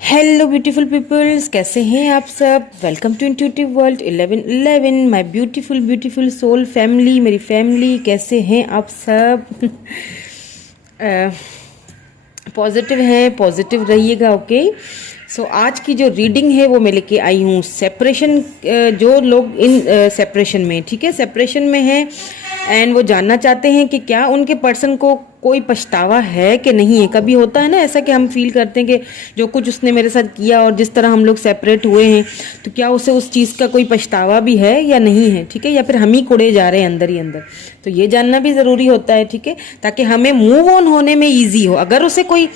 Hello beautiful peoples, कैसे हैं आप सब। Welcome to intuitive world 1111 my beautiful beautiful soul family, मेरी फैमिली। कैसे हैं आप सब। पॉजिटिव हैं, पॉजिटिव रहिएगा। ओके सो आज की जो रीडिंग है वो मैं लेके आई हूँ सेपरेशन। जो लोग इन सेपरेशन में, ठीक है, सेपरेशन में हैं एंड वो जानना चाहते हैं कि क्या उनके पर्सन को कोई पछतावा है कि नहीं है। कभी होता है ना ऐसा कि हम फील करते हैं कि जो कुछ उसने मेरे साथ किया और जिस तरह हम लोग सेपरेट हुए हैं, तो क्या उसे उस चीज़ का कोई पछतावा भी है या नहीं है, ठीक है, या फिर हम ही कुड़े जा रहे हैं अंदर ही अंदर। तो ये जानना भी ज़रूरी होता है, ठीक है, ताकि हमें मूव ऑन होने में ईजी हो। अगर उसे कोई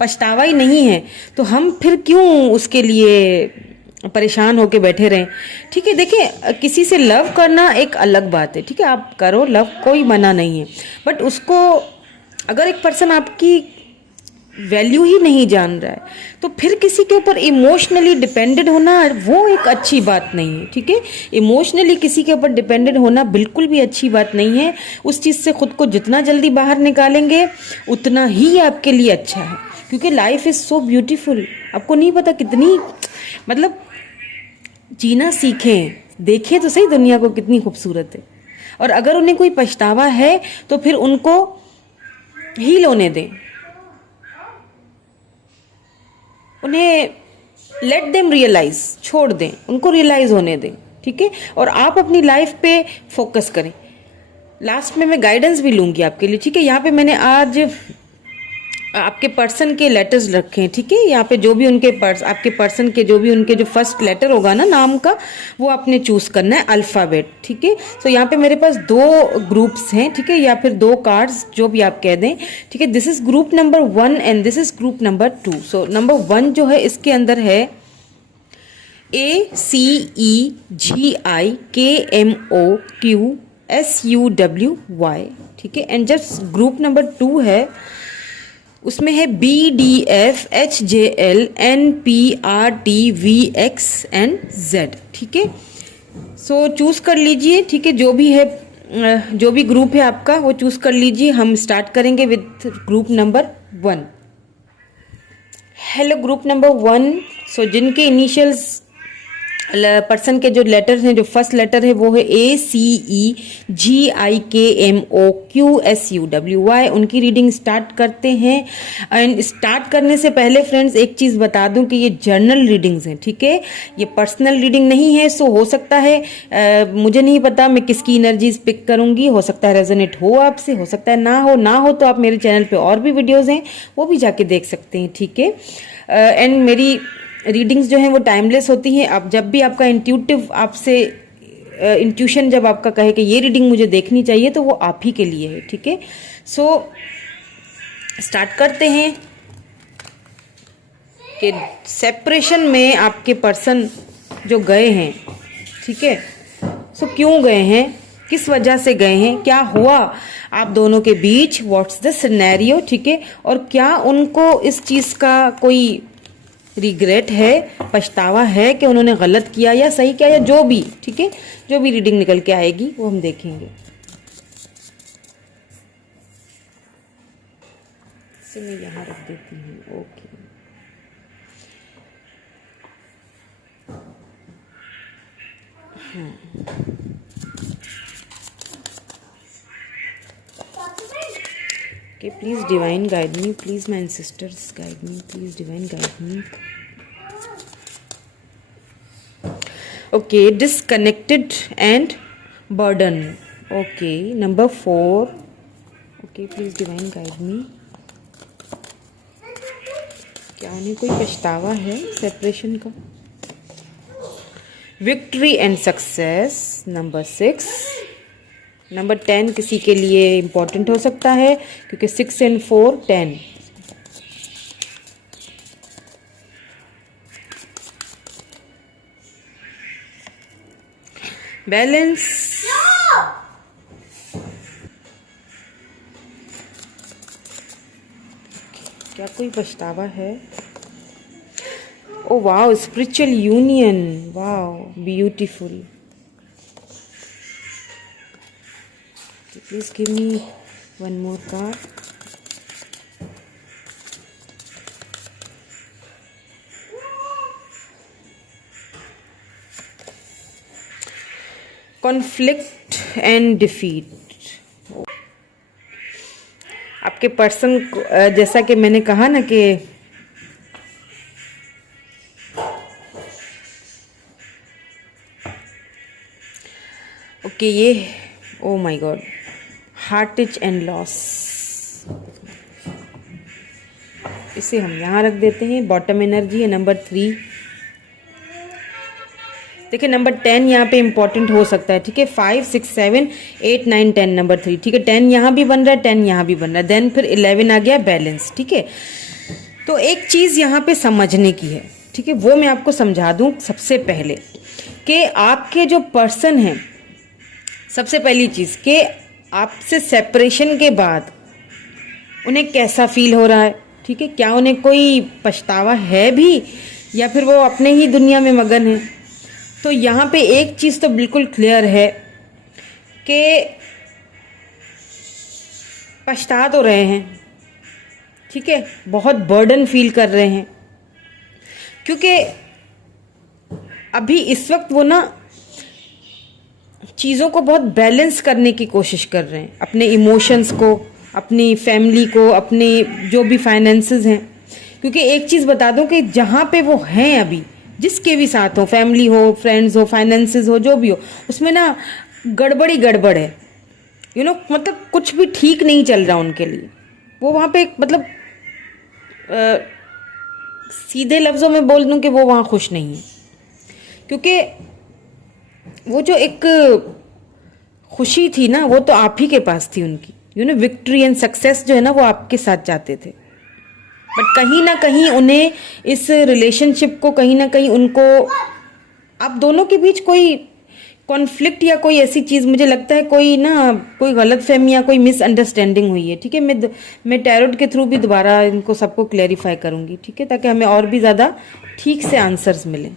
पछतावा ही नहीं है तो हम फिर क्यों उसके लिए परेशान होके बैठे रहें। ठीक है, देखिए, किसी से लव करना एक अलग बात है, ठीक है, आप करो लव, कोई मना नहीं है। बट उसको अगर एक पर्सन आपकी वैल्यू ही नहीं जान रहा है तो फिर किसी के ऊपर इमोशनली डिपेंडेंट होना वो एक अच्छी बात नहीं है, ठीक है। इमोशनली किसी के ऊपर डिपेंडेंट होना बिल्कुल भी अच्छी बात नहीं है। उस चीज़ से खुद को जितना जल्दी बाहर निकालेंगे उतना ही आपके लिए अच्छा है, क्योंकि लाइफ इज़ सो ब्यूटीफुल। आपको नहीं पता कितनी, मतलब जीना सीखें, देखें तो सही दुनिया को कितनी खूबसूरत है। और अगर उन्हें कोई पछतावा है तो फिर उनको हील होने दें, उन्हें लेट देम रियलाइज, छोड़ दें, उनको रियलाइज होने दें, ठीक है। और आप अपनी लाइफ पे फोकस करें। लास्ट में मैं गाइडेंस भी लूंगी आपके लिए, ठीक है। यहाँ पे मैंने आज आपके पर्सन के लेटर्स रखे हैं, ठीक है। यहाँ पे जो भी उनके आपके पर्सन के जो भी उनके जो फर्स्ट लेटर होगा ना नाम का, वो आपने चूज करना है अल्फाबेट, ठीक है। तो यहाँ पे मेरे पास दो ग्रुप्स हैं, ठीक है, या फिर दो कार्ड्स, जो भी आप कह दें, ठीक है। This is group number 1 and this is group number 2। So number 1 जो है इसके अंदर है ACEGIKMOQSUWY, ठीक है। एंड जस्ट ग्रुप नंबर 2 है, उसमें है BDFHJLNPRTVXNZ, ठीक है। सो चूज कर लीजिए, ठीक है, जो भी है, जो भी ग्रुप है आपका वो चूज कर लीजिए। हम स्टार्ट करेंगे with group number 1। Hello group number 1। सो जिनके इनिशियल्स पर्सन के जो लेटर्स हैं, जो फर्स्ट लेटर है वो है ACEGIKMOQSUWY। उनकी रीडिंग स्टार्ट करते हैं। एंड स्टार्ट करने से पहले फ्रेंड्स एक चीज़ बता दूं कि ये जर्नल रीडिंग्स हैं, ठीक है, ये पर्सनल रीडिंग नहीं है। सो हो सकता है मुझे नहीं पता मैं किसकी एनर्जीज पिक करूंगी, हो सकता है रेजोनेट हो आपसे, हो सकता है ना हो। ना हो तो आप मेरे चैनल पे और भी वीडियोज़ हैं वो भी जाके देख सकते हैं, ठीक है। एंड मेरी रीडिंग्स जो हैं वो टाइमलेस होती हैं। आप जब भी आपका इंट्यूटिव आपसे इंट्यूशन जब आपका कहे कि ये रीडिंग मुझे देखनी चाहिए तो वो आप ही के लिए है, ठीक है। सो स्टार्ट करते हैं कि सेपरेशन में आपके पर्सन जो गए हैं, ठीक है, सो क्यों गए हैं, किस वजह से गए हैं, क्या हुआ आप दोनों के बीच, व्हाट्स द सिनेरियो, ठीक है। और क्या उनको इस चीज़ का कोई रिग्रेट है, पछतावा है कि उन्होंने गलत किया या सही किया, या जो भी, ठीक है, जो भी रीडिंग निकल के आएगी वो हम देखेंगे। इसे मैं यहाँ रख देती हूँ। Okay, okay, please divine guide me, please my ancestors guide me, please divine guide me. Okay, disconnected and burden. Okay, number 4. Okay, please divine guide me. क्या उन्हें कोई पछतावा है सेपरेशन का। Victory and success, number 6। Number 10 किसी के लिए important हो सकता है क्योंकि 6 एंड 4 10। बैलेंस, क्या कोई पछतावा है। Oh wow, spiritual union, wow beautiful. Please give me one more card. Conflict and defeat. आपके पर्सन को जैसा कि मैंने कहा ना कि ओके ये oh my god, heartache and loss, इसे हम यहाँ रख देते हैं। बॉटम एनर्जी है नंबर 3। देखिए नंबर 10 यहाँ पे इंपॉर्टेंट हो सकता है, ठीक है। 5 6 7 8 9 10 नंबर 3, ठीक है। 10 यहाँ भी बन रहा है, 10 यहाँ भी बन रहा है, देन फिर 11 आ गया बैलेंस, ठीक है। तो एक चीज़ यहाँ पे समझने की है, ठीक है, वो मैं आपको समझा दूँ सबसे पहले कि आपके जो पर्सन हैं, सबसे पहली चीज़ कि आपसे सेपरेशन के बाद उन्हें कैसा फील हो रहा है, ठीक है। क्या उन्हें कोई पछतावा है भी या फिर वो अपने ही दुनिया में मगन है। तो यहाँ पे एक चीज़ तो बिल्कुल क्लियर है कि पछता तो रहे हैं, ठीक है, बहुत बर्डन फील कर रहे हैं, क्योंकि अभी इस वक्त वो ना चीज़ों को बहुत बैलेंस करने की कोशिश कर रहे हैं, अपने इमोशंस को, अपनी फैमिली को, अपने जो भी फाइनेंसेस हैं। क्योंकि एक चीज़ बता दूं कि जहाँ पे वो हैं अभी, जिसके भी साथ हो, फैमिली हो, फ्रेंड्स हो, फाइनेंसेस हो, जो भी हो, उसमें ना गड़बड़ है, मतलब कुछ भी ठीक नहीं चल रहा उनके लिए। वो वहाँ पे मतलब सीधे लफ्ज़ों में बोल दूं कि वो वहाँ खुश नहीं है, क्योंकि वो जो एक खुशी थी ना, वो तो आप ही के पास थी उनकी, विक्ट्री एंड सक्सेस जो है ना, वो आपके साथ चाहते थे। बट कहीं ना कहीं उन्हें इस रिलेशनशिप को, कहीं ना कहीं उनको आप दोनों के बीच कोई कॉन्फ्लिक्ट या कोई ऐसी चीज़, मुझे लगता है कोई गलतफहमी या कोई मिसअंडरस्टैंडिंग हुई है, ठीक है। मैं टैरोट के थ्रू भी दोबारा इनको सबको क्लैरिफाई करूँगी, ठीक है, ताकि हमें और भी ज़्यादा ठीक से आंसर्स मिलें।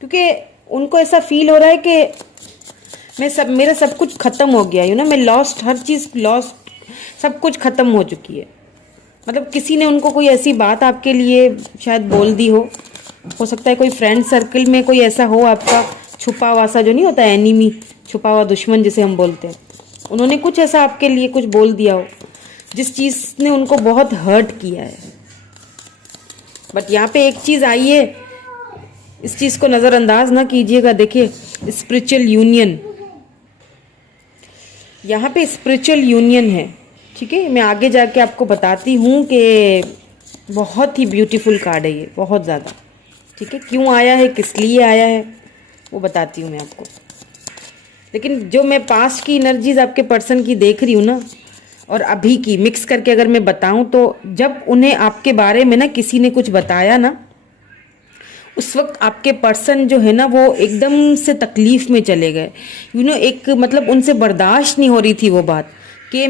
क्योंकि उनको ऐसा फील हो रहा है कि मेरा सब कुछ ख़त्म हो गया, मैं लॉस्ट, हर चीज़ लॉस्ट, सब कुछ ख़त्म हो चुकी है। मतलब किसी ने उनको कोई ऐसी बात आपके लिए शायद बोल दी हो सकता है कोई फ्रेंड सर्कल में कोई ऐसा हो आपका छुपा हुआ सा, जो नहीं होता एनिमी, छुपा हुआ दुश्मन जिसे हम बोलते हैं, उन्होंने कुछ ऐसा आपके लिए कुछ बोल दिया हो जिस चीज़ ने उनको बहुत हर्ट किया है। बट यहाँ पे एक चीज़ आई है, इस चीज़ को नज़रअंदाज ना कीजिएगा। देखिए स्पिरिचुअल यूनियन, यहाँ पे स्पिरिचुअल यूनियन है, ठीक है। मैं आगे जाके आपको बताती हूँ कि बहुत ही ब्यूटीफुल कार्ड है ये, बहुत ज़्यादा, ठीक है। क्यों आया है, किस लिए आया है, वो बताती हूँ मैं आपको। लेकिन जो मैं पास्ट की एनर्जीज आपके पर्सन की देख रही हूँ ना, और अभी की मिक्स करके अगर मैं बताऊँ, तो जब उन्हें आपके बारे में ना किसी ने कुछ बताया ना, उस वक्त आपके पर्सन जो है ना वो एकदम से तकलीफ में चले गए। एक मतलब उनसे बर्दाश्त नहीं हो रही थी वो बात कि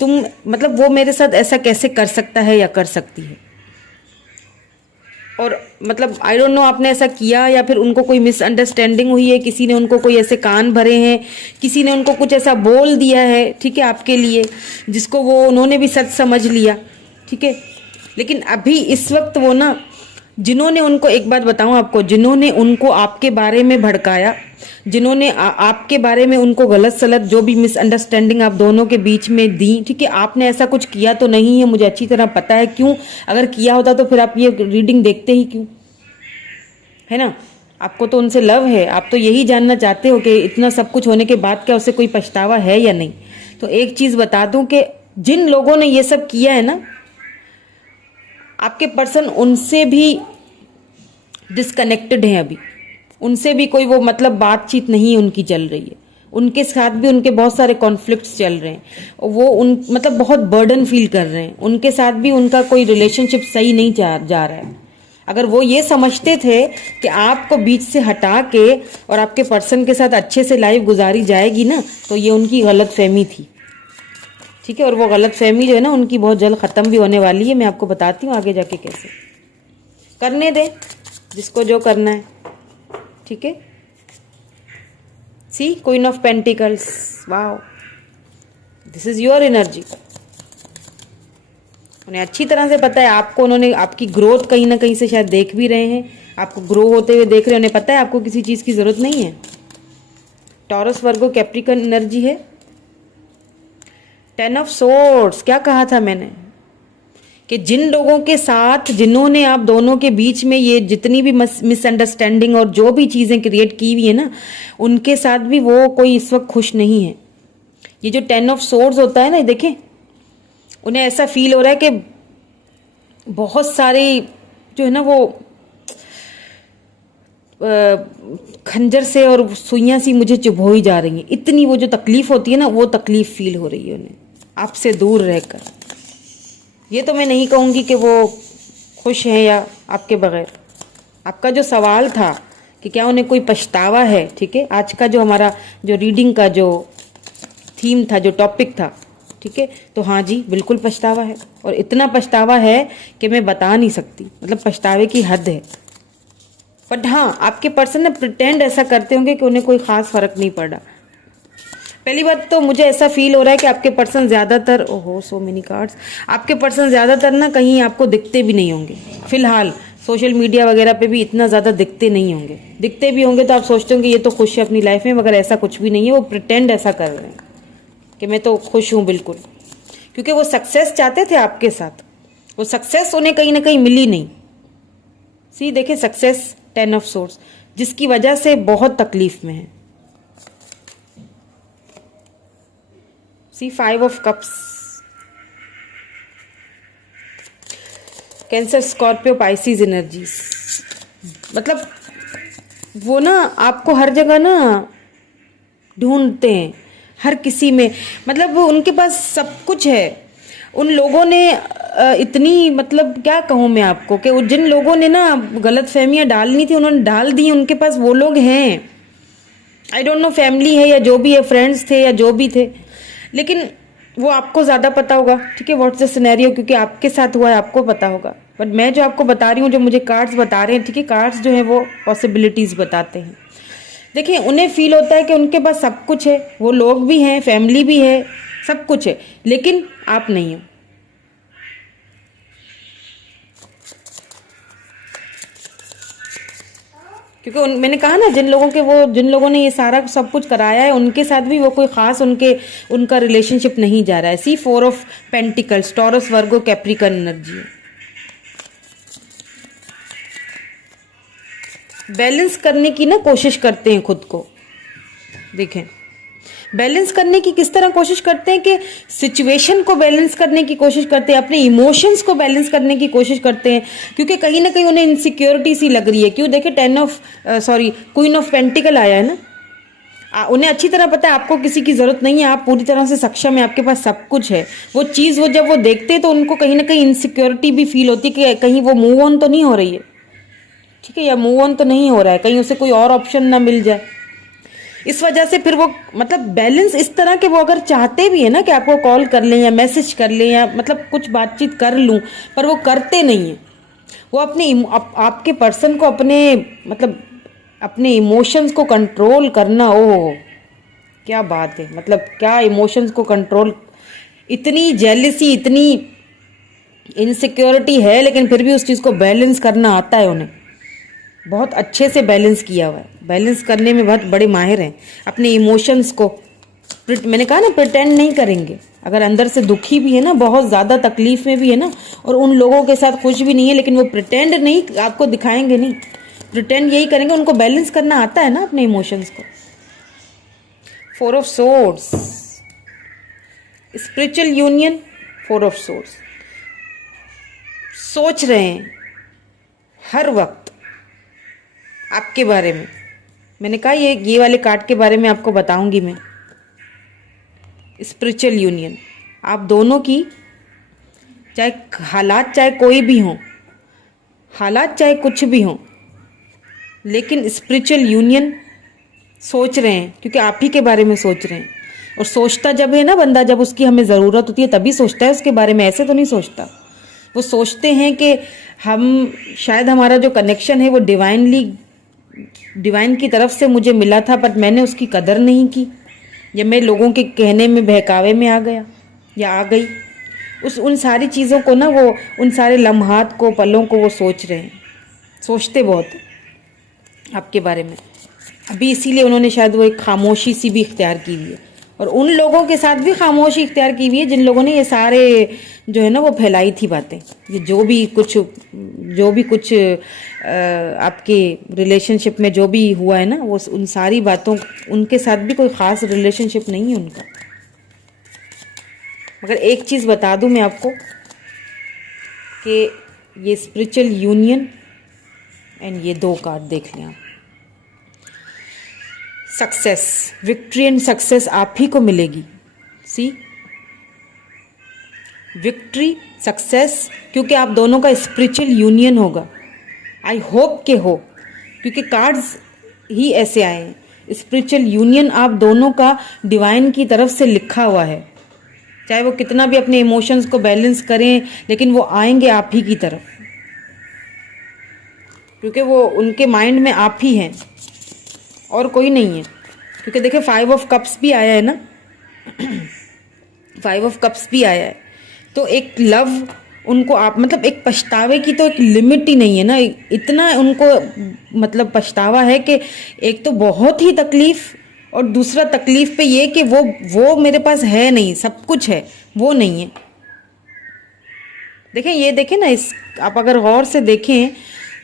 तुम, मतलब वो मेरे साथ ऐसा कैसे कर सकता है या कर सकती है। और मतलब आई डोंट नो आपने ऐसा किया या फिर उनको कोई मिसअंडरस्टैंडिंग हुई है, किसी ने उनको कोई ऐसे कान भरे हैं, किसी ने उनको कुछ ऐसा बोल दिया है, ठीक है, आपके लिए, जिसको वो उन्होंने भी सच समझ लिया, ठीक है। लेकिन अभी इस वक्त वो ना, जिन्होंने उनको, एक बात बताऊं आपको, जिन्होंने उनको आपके बारे में भड़काया, जिन्होंने आपके बारे में उनको गलत सलत जो भी मिसअंडरस्टैंडिंग आप दोनों के बीच में दी, ठीक है, आपने ऐसा कुछ किया तो नहीं है, मुझे अच्छी तरह पता है। क्यों, अगर किया होता तो फिर आप ये रीडिंग देखते ही क्यों, है ना। आपको तो उनसे लव है, आप तो यही जानना चाहते हो कि इतना सब कुछ होने के बाद क्या उसे कोई पछतावा है या नहीं। तो एक चीज़ बता दूं कि जिन लोगों ने ये सब किया है ना, आपके पर्सन उनसे भी डिस्कनेक्टेड हैं अभी, उनसे भी कोई वो मतलब बातचीत नहीं उनकी चल रही है, उनके साथ भी उनके बहुत सारे कॉन्फ्लिक्ट्स चल रहे हैं, वो मतलब बहुत बर्डन फील कर रहे हैं, उनके साथ भी उनका कोई रिलेशनशिप सही नहीं जा रहा है। अगर वो ये समझते थे कि आपको बीच से हटा के और आपके पर्सन के साथ अच्छे से लाइफ गुजारी जाएगी ना, तो ये उनकी गलत फहमी थी, ठीक है। और वो गलत फहमी जो है ना उनकी बहुत जल्द ख़त्म भी होने वाली है। मैं आपको बताती हूँ आगे जाके कैसे। करने दे जिसको जो करना है, ठीक है। See queen of pentacles, wow, this is your energy. उन्हें अच्छी तरह से पता है आपको, उन्होंने आपकी ग्रोथ कहीं ना कहीं से शायद देख भी रहे हैं, आपको ग्रो होते हुए देख रहे हैं, उन्हें पता है आपको किसी चीज़ की ज़रूरत नहीं है। टॉरस वर्गो कैप्रिकॉर्न एनर्जी है। 10 ऑफ सोर्ड्स, क्या कहा था मैंने कि जिन लोगों के साथ, जिन्होंने आप दोनों के बीच में ये जितनी भी मिसअंडरस्टैंडिंग और जो भी चीज़ें क्रिएट की हुई है ना, उनके साथ भी वो कोई इस वक्त खुश नहीं है। ये जो 10 ऑफ सोर्ड्स होता है ना, देखें, उन्हें ऐसा फील हो रहा है कि बहुत सारे जो है ना वो खंजर से और सुइयां सी मुझे चुभो ही जा रही हैं। इतनी वो जो तकलीफ होती है ना, वो तकलीफ फील हो रही है उन्हें आपसे दूर रहकर। ये तो मैं नहीं कहूँगी कि वो खुश हैं या आपके बगैर। आपका जो सवाल था कि क्या उन्हें कोई पछतावा है, ठीक है, आज का जो हमारा जो रीडिंग का जो थीम था, जो टॉपिक था, ठीक है, तो हाँ जी, बिल्कुल पछतावा है। और इतना पछतावा है कि मैं बता नहीं सकती, मतलब पछतावे की हद है। बट हाँ, आपके पर्सन ने प्रिटेंड ऐसा करते होंगे कि उन्हें कोई ख़ास फ़र्क नहीं पड़ा। पहली बात तो मुझे ऐसा फील हो रहा है कि आपके पर्सन ज़्यादातर, ओहो सो मेनी कार्ड्स, आपके पर्सन ज़्यादातर ना कहीं आपको दिखते भी नहीं होंगे। फिलहाल सोशल मीडिया वगैरह पे भी इतना ज़्यादा दिखते नहीं होंगे। दिखते भी होंगे तो आप सोचते होंगे ये तो खुश है अपनी लाइफ में, मगर ऐसा कुछ भी नहीं है। वो प्रिटेंड ऐसा कर रहे हैं कि मैं तो खुश हूँ बिल्कुल, क्योंकि वो सक्सेस चाहते थे आपके साथ। वो सक्सेस उन्हें कहीं ना कहीं मिली नहीं। सी देखिए, सक्सेस 10 ऑफ सोर्ड्स, जिसकी वजह से बहुत तकलीफ में है। सी 5 of cups, cancer, Scorpio, Pisces energies. मतलब वो ना आपको हर जगह ना ढूंढते हैं, हर किसी में, मतलब उनके पास सब कुछ है। उन लोगों ने इतनी, मतलब क्या कहूँ मैं आपको, कि जिन लोगों ने ना गलत फहमियाँ डालनी थी उन्होंने डाल दी। उनके पास वो लोग हैं, आई डोंट नो फैमिली है या जो भी है, फ्रेंड्स थे या जो भी थे, लेकिन वो आपको ज़्यादा पता होगा, ठीक है, व्हाट्स द सिनेरियो, क्योंकि आपके साथ हुआ है, आपको पता होगा। बट मैं जो आपको बता रही हूँ, जो मुझे कार्ड्स बता रहे हैं, ठीक है, कार्ड्स जो है वो पॉसिबिलिटीज़ बताते हैं। देखिए, उन्हें फील होता है कि उनके पास सब कुछ है, वो लोग भी हैं, फैमिली भी है, सब कुछ है, लेकिन आप नहीं हो। क्योंकि मैंने कहा ना, जिन लोगों ने ये सारा सब कुछ कराया है, उनके साथ भी वो कोई खास उनका रिलेशनशिप नहीं जा रहा है। सी 4 of pentacles, Taurus Virgo Capricorn energy. Balance करने की ना कोशिश करते हैं खुद को। देखें, बैलेंस करने की किस तरह कोशिश करते हैं कि सिचुएशन को बैलेंस करने की कोशिश करते हैं, अपने इमोशंस को बैलेंस करने की कोशिश करते हैं, क्योंकि कहीं ना कहीं उन्हें इनसिक्योरिटी सी लग रही है। क्यों? देखे, क्वीन ऑफ पेंटिकल आया है ना। उन्हें अच्छी तरह पता है आपको किसी की ज़रूरत नहीं है, आप पूरी तरह से सक्षम है, आपके पास सब कुछ है। वो चीज़ जब वो देखते हैं तो उनको कहीं ना कहीं इनसिक्योरिटी भी फील होती है कि कहीं वो मूव ऑन तो नहीं हो रही है, ठीक है, या मूव ऑन तो नहीं हो रहा है, कहीं उसे कोई और ऑप्शन ना मिल जाए। इस वजह से फिर वो, मतलब बैलेंस इस तरह के, वो अगर चाहते भी है ना कि आपको कॉल कर लें या मैसेज कर लें या मतलब कुछ बातचीत कर लूं, पर वो करते नहीं है। वो आपके पर्सन को अपने इमोशंस को कंट्रोल करना, ओह क्या बात है, मतलब क्या इमोशंस को कंट्रोल, इतनी जेलिसी, इतनी इनसिक्योरिटी है, लेकिन फिर भी उस चीज़ को बैलेंस करना आता है उन्हें। बहुत अच्छे से बैलेंस किया हुआ है, बैलेंस करने में बहुत बड़े माहिर हैं। अपने इमोशंस को, मैंने कहा ना, प्रिटेंड नहीं करेंगे। अगर अंदर से दुखी भी है ना, बहुत ज़्यादा तकलीफ में भी है ना, और उन लोगों के साथ खुश भी नहीं है, लेकिन वो प्रिटेंड नहीं, आपको दिखाएंगे नहीं, प्रिटेंड यही करेंगे। उनको बैलेंस करना आता है ना अपने इमोशंस को। 4 of swords, spiritual union, 4 of swords. सोच रहे हैं हर वक्त आपके बारे में। मैंने कहा ये वाले कार्ड के बारे में आपको बताऊंगी मैं। स्पिरिचुअल यूनियन आप दोनों की, चाहे हालात चाहे कोई भी हों, हालात चाहे कुछ भी हों, लेकिन स्पिरिचुअल यूनियन सोच रहे हैं, क्योंकि आप ही के बारे में सोच रहे हैं। और सोचता जब है ना बंदा, जब उसकी हमें ज़रूरत होती है तभी सोचता है उसके बारे में, ऐसे तो नहीं सोचता। वो सोचते हैं कि हम, शायद हमारा जो कनेक्शन है वो डिवाइन की तरफ से मुझे मिला था, बट मैंने उसकी कदर नहीं की, या मैं लोगों के कहने में, बहकावे में आ गया या आ गई। उन सारी चीज़ों को ना, वो उन सारे लम्हात को, पलों को वो सोच रहे हैं, सोचते बहुत। आपके बारे में। अभी इसीलिए उन्होंने शायद वो एक खामोशी सी भी इख्तियार की हुई है, और उन लोगों के साथ भी खामोशी इख्तियार की हुई है जिन लोगों ने ये सारे जो है ना वो फैलाई थी बातें। ये जो भी कुछ आपके रिलेशनशिप में जो भी हुआ है ना, वो उन सारी बातों, उनके साथ भी कोई ख़ास रिलेशनशिप नहीं है उनका। मगर एक चीज़ बता दूं मैं आपको कि ये स्पिरिचुअल यूनियन एंड ये 2 कार्ड देख लें आप। सक्सेस, विक्ट्री एंड सक्सेस आप ही को मिलेगी। सी, विक्ट्री, सक्सेस, क्योंकि आप दोनों का स्पिरिचुअल यूनियन होगा। आई होप के हो, क्योंकि कार्ड्स ही ऐसे आए हैं। स्पिरिचुअल यूनियन आप दोनों का डिवाइन की तरफ से लिखा हुआ है। चाहे वो कितना भी अपने इमोशंस को बैलेंस करें, लेकिन वो आएंगे आप ही की तरफ, क्योंकि वो उनके माइंड में आप ही हैं और कोई नहीं है। क्योंकि देखिए 5 ऑफ कप्स भी आया है ना, 5 ऑफ कप्स भी आया है। तो एक लव उनको आप, मतलब एक पछतावे की तो एक लिमिट ही नहीं है ना। इतना उनको मतलब पछतावा है कि एक तो बहुत ही तकलीफ, और दूसरा तकलीफ पे ये कि वो मेरे पास है नहीं, सब कुछ है वो नहीं है। देखें, ये देखें ना, इस आप अगर गौर से देखें,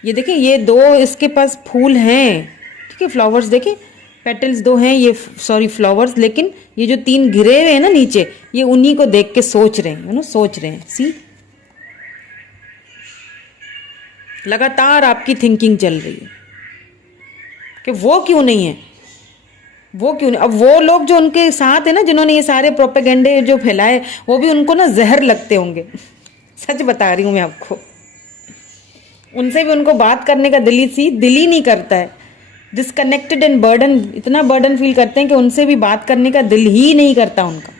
ये देखें, ये 2 इसके पास फूल हैं, ठीक है, फ्लावर्स देखें, पेटल्स 2 हैं, ये सॉरी फ्लावर्स, लेकिन ये जो 3 गिरे हुए हैं ना नीचे, ये उन्हीं को देख के सोच रहे हैं, ना, सोच रहे हैं। सी, लगातार आपकी थिंकिंग चल रही है कि वो क्यों नहीं है, वो क्यों नहीं। अब वो लोग जो उनके साथ है ना, जिन्होंने ये सारे प्रोपेगेंडे जो फैलाए, वो भी उनको ना जहर लगते होंगे। सच बता रही हूँ मैं आपको, उनसे भी उनको बात करने का दिल ही नहीं करता है। डिसकनेक्टेड एंड बर्डन, इतना बर्डन फील करते हैं कि उनसे भी बात करने का दिल ही नहीं करता उनका।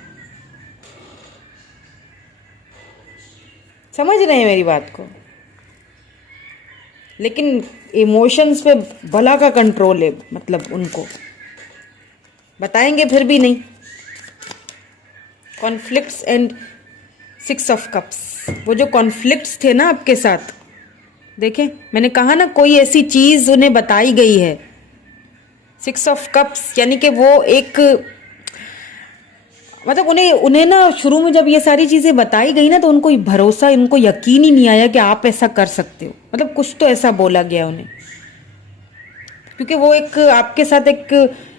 समझ रहे हैं मेरी बात को? लेकिन इमोशंस पे भला का कंट्रोल है, मतलब उनको बताएंगे फिर भी नहीं। कॉन्फ्लिक्ट्स एंड 6 ऑफ कप्स, वो जो कॉन्फ्लिक्ट्स थे ना आपके साथ, देखें मैंने कहा ना, कोई ऐसी चीज उन्हें बताई गई है। 6 ऑफ कप्स यानी कि वो एक, मतलब उन्हें ना शुरू में जब ये सारी चीजें बताई गई ना, तो उनको भरोसा, उनको यकीन ही नहीं आया कि आप ऐसा कर सकते हो। मतलब कुछ तो ऐसा बोला गया उन्हें, क्योंकि वो एक आपके साथ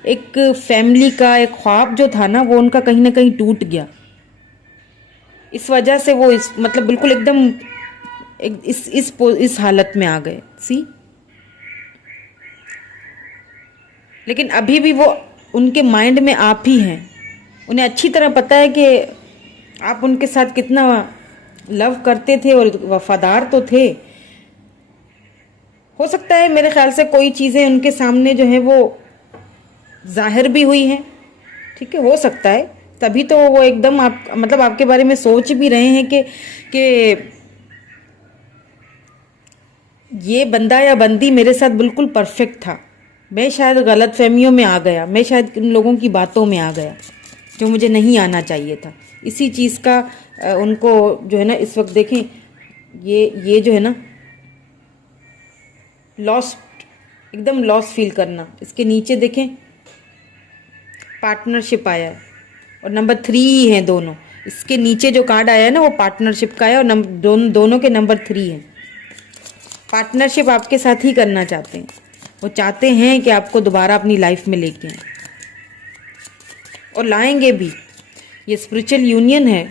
एक फैमिली का एक ख्वाब जो था ना, वो उनका कहीं ना कहीं टूट गया। इस वजह से वो मतलब बिल्कुल एकदम इस हालत में आ गए। सी, लेकिन अभी भी वो उनके माइंड में आप ही हैं। उन्हें अच्छी तरह पता है कि आप उनके साथ कितना लव करते थे और वफादार तो थे। हो सकता है मेरे ख्याल से कोई चीज़ें उनके सामने जो है वो जाहिर भी हुई हैं, ठीक है, हो सकता है, तभी तो वो एकदम आप, मतलब आपके बारे में सोच भी रहे हैं कि ये बंदा या बंदी मेरे साथ बिल्कुल परफेक्ट था। मैं शायद गलत फहमियों में आ गया, मैं शायद इन लोगों की बातों में आ गया जो मुझे नहीं आना चाहिए था। इसी चीज़ का उनको जो है ना इस वक्त देखें, ये जो है ना लॉस्ट, एकदम लॉस फील करना। इसके नीचे देखें पार्टनरशिप आया है और नंबर 3 ही है दोनों। इसके नीचे जो कार्ड आया है ना वो पार्टनरशिप का है और दोनों के नंबर 3 है। पार्टनरशिप आपके साथ ही करना चाहते हैं, वो चाहते हैं कि आपको दोबारा अपनी लाइफ में लेके आए और लाएंगे भी। ये स्पिरिचुअल यूनियन है,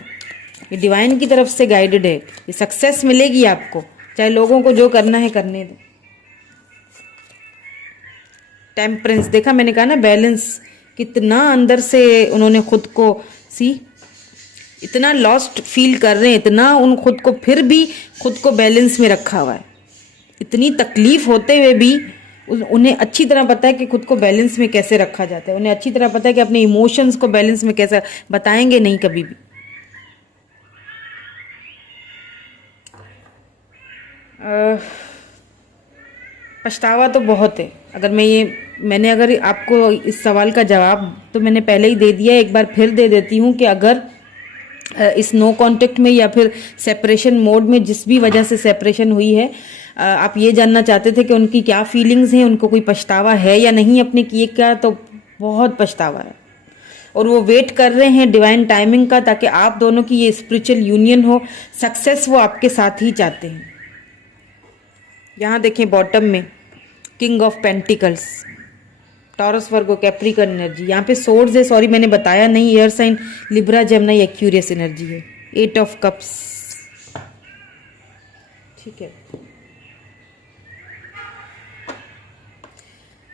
ये डिवाइन की तरफ से गाइडेड है, ये सक्सेस मिलेगी आपको, चाहे लोगों को जो करना है करने दो। टेम्परेंस देखा मैंने, कहा ना बैलेंस, कितना अंदर से उन्होंने खुद को इतना लॉस्ट फील कर रहे हैं, इतना उन खुद को फिर भी खुद को बैलेंस में रखा हुआ है। इतनी तकलीफ होते हुए भी उन्हें अच्छी तरह पता है कि खुद को बैलेंस में कैसे रखा जाता है। उन्हें अच्छी तरह पता है कि अपने इमोशंस को बैलेंस में कैसे, बताएंगे नहीं कभी भी। पछतावा तो बहुत है। अगर मैंने अगर आपको इस सवाल का जवाब तो मैंने पहले ही दे दिया, एक बार फिर दे देती हूँ कि अगर इस नो कांटेक्ट में या फिर सेपरेशन मोड में, जिस भी वजह से सेपरेशन हुई है, आप ये जानना चाहते थे कि उनकी क्या फीलिंग्स हैं, उनको कोई पछतावा है या नहीं अपने किए का, तो बहुत पछतावा है। और वो वेट कर रहे हैं डिवाइन टाइमिंग का, ताकि आप दोनों की ये स्पिरिचुअल यूनियन हो, सक्सेस वो आपके साथ ही चाहते हैं। यहाँ देखें बॉटम में king of pentacles, Taurus, Virgo, Capricorn energy. यहाँ पे सोर्स है, सॉरी मैंने बताया नहीं, air sign Libra, Gemini, Aquarius energy है। 8 ऑफ कप्स, ठीक है।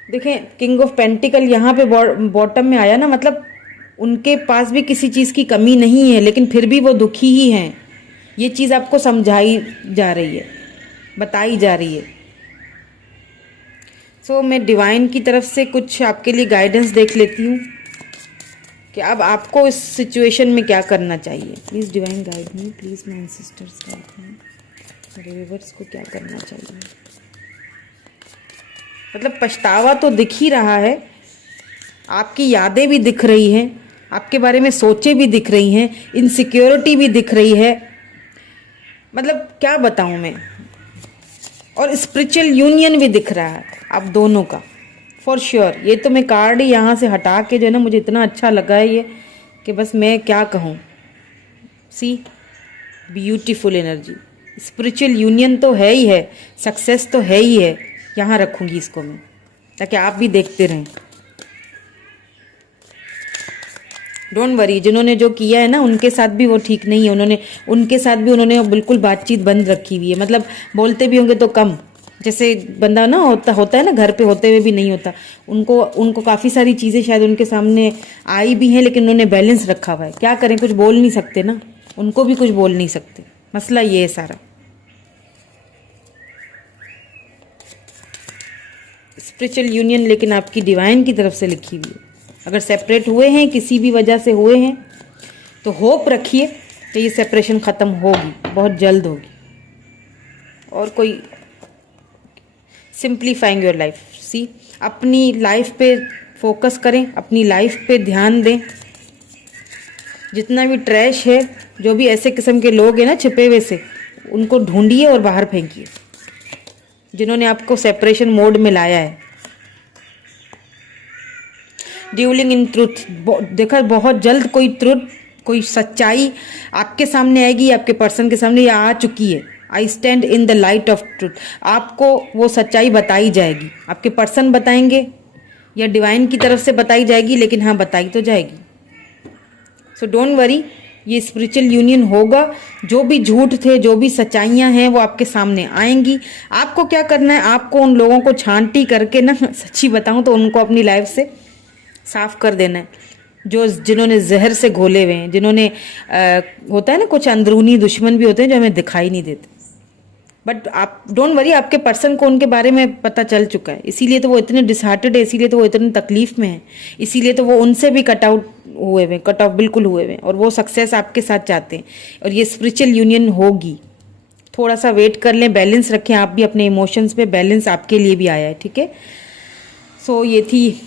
देखें किंग ऑफ पेंटिकल यहाँ पे बॉटम में आया ना, मतलब उनके पास भी किसी चीज़ की कमी नहीं है, लेकिन फिर भी वो दुखी ही हैं। ये चीज़ आपको समझाई जा रही है, बताई जा रही है। सो मैं डिवाइन की तरफ से कुछ आपके लिए गाइडेंस देख लेती हूँ कि अब आपको इस सिचुएशन में क्या करना चाहिए। Please divine guide me, please my sister's guide me, मेरे व्यूअर्स को क्या करना चाहिए। मतलब पछतावा तो दिख ही रहा है, आपकी यादें भी दिख रही हैं, आपके बारे में सोचें भी दिख रही हैं, इनसिक्योरिटी भी दिख रही है, मतलब क्या बताऊं मैं। और स्पिरिचुअल यूनियन भी दिख रहा है आप दोनों का, फॉर श्योर। ये तो मैं कार्ड ही यहाँ से हटा के जो है ना, मुझे इतना अच्छा लगा है ये कि बस मैं क्या कहूँ। सी ब्यूटीफुल एनर्जी, स्पिरिचुअल यूनियन तो है ही है, सक्सेस तो है ही है। यहाँ रखूँगी इसको मैं, ताकि आप भी देखते रहें। डोंट वरी, जिन्होंने जो किया है ना उनके साथ भी वो ठीक नहीं है, उनके साथ भी उन्होंने बिल्कुल बातचीत बंद रखी हुई है। मतलब बोलते भी होंगे तो कम, जैसे बंदा ना होता है ना, घर पे होते हुए भी नहीं होता। उनको काफ़ी सारी चीज़ें शायद उनके सामने आई भी हैं, लेकिन उन्होंने बैलेंस रखा हुआ है। क्या करें, कुछ बोल नहीं सकते ना, उनको भी कुछ बोल नहीं सकते। मसला ये है सारा। स्पिरिचुअल यूनियन लेकिन आपकी डिवाइन की तरफ से लिखी हुई है। अगर सेपरेट हुए हैं, किसी भी वजह से हुए हैं, तो होप रखिए कि ये सेपरेशन ख़त्म होगी, बहुत जल्द होगी। और कोई सिंप्लीफाइंग योर लाइफ, सी अपनी लाइफ पे फोकस करें, अपनी लाइफ पे ध्यान दें। जितना भी ट्रैश है, जो भी ऐसे किस्म के लोग हैं ना छिपे हुए से, उनको ढूंढिए और बाहर फेंकिए, जिन्होंने आपको सेपरेशन मोड में लाया है। ड्यूलिंग इन ट्रुथ, देखा बहुत जल्द कोई ट्रुथ, कोई सच्चाई आपके सामने आएगी, आपके पर्सन के सामने या आ चुकी है। I stand in the light of truth, आपको वो सच्चाई बताई जाएगी। आपके पर्सन बताएंगे या डिवाइन की तरफ से बताई जाएगी, लेकिन हाँ बताई तो जाएगी। सो डोंट वरी, ये स्पिरिचुअल यूनियन होगा। जो भी झूठ थे, जो भी सच्चाइयाँ हैं, वो आपके सामने आएंगी। आपको क्या करना है, आपको उन लोगों को छांटी करके ना, सच्ची बताऊँ तो उनको अपनी लाइफ से साफ कर देना है, जिन्होंने जहर से घोले हुए हैं, जिन्होंने होता है ना कुछ अंदरूनी दुश्मन भी होते हैं जो हमें दिखाई नहीं देते। बट आप डोंट वरी, आपके पर्सन को उनके बारे में पता चल चुका है, इसीलिए तो वो इतने डिसहार्टेड है, इसीलिए तो वो इतनी तकलीफ में है, इसीलिए तो वो उनसे भी कट ऑफ बिल्कुल हुए हुए, और वो सक्सेस आपके साथ चाहते हैं। और ये स्पिरिचुअल यूनियन होगी। थोड़ा सा वेट कर लें, बैलेंस रखें, आप भी अपने इमोशंस पे बैलेंस आपके लिए भी आया है, ठीक है। सो ये थी